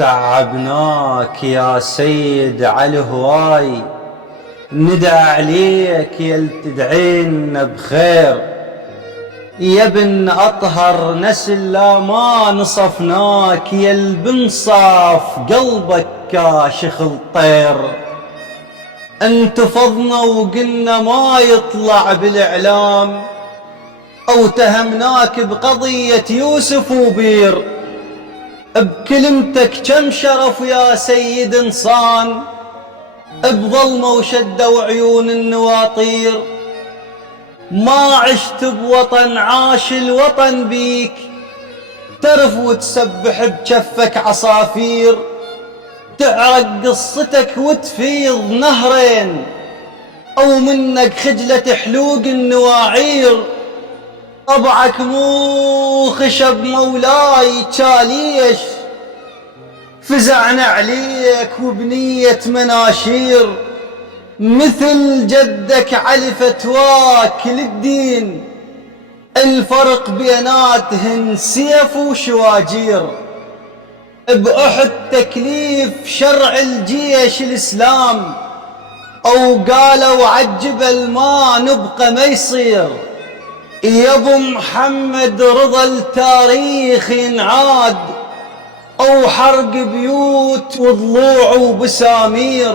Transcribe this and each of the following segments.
تعبناك يا سيد على هواي، ندى عليك يل تدعينا بخير. يا ابن أطهر نسل لا ما نصفناك، يل بنصاف قلبك كاشخ الطير. انتفضنا وقلنا ما يطلع بالإعلام، أو تهمناك بقضية يوسف وبير. بكلمتك كم شرف يا سيد انصان، بظلمة وشدوا عيون النواطير. ما عشت بوطن عاش الوطن بيك، ترف وتسبح بجفك عصافير. تعرق قصتك وتفيض نهرين، أو منك خجلة حلوق النواعير. طبعك مو خشب مولاي تشاليش، فزعنا عليك وبنية مناشير. مثل جدك علي فتواك للدين، الفرق بيناتهن سيف وشواجير. بأحد تكليف شرع الجيش الإسلام، أو قالوا عالجبل ما نبقى ما يصير. يا ابو محمد رضا التاريخ ينعاد، أو حرق بيوت وضلوع وبسامير.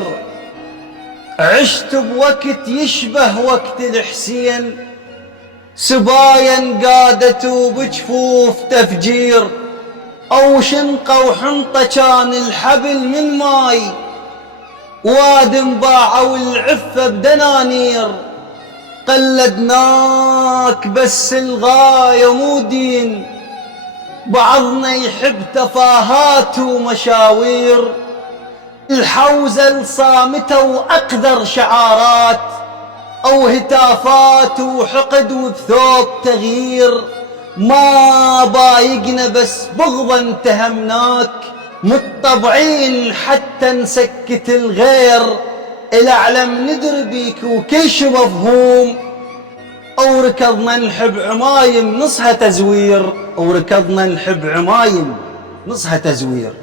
عشت بوقت يشبه وقت الحسين، سباين قادته بجفوف تفجير. أو شنقة وحنطة كان الحبل من ماي، وادم باعوا العفة بدنانير. قلدناك بس الغاية مو دين، بعضنا يحب تفاهات ومشاوير. الحوزة الصامتة وأقذر شعارات، أو هتافات وحقد وبثوب تغيير. ما بايقنا بس بغضا اتهمناك، متطبعين حتى نسكت الغير. الأعلم ندري بيك وكل شي مفهوم، أو ركضنا نحب عمايم نصها تزوير. أو ركضنا نحب عمايم نصها تزوير.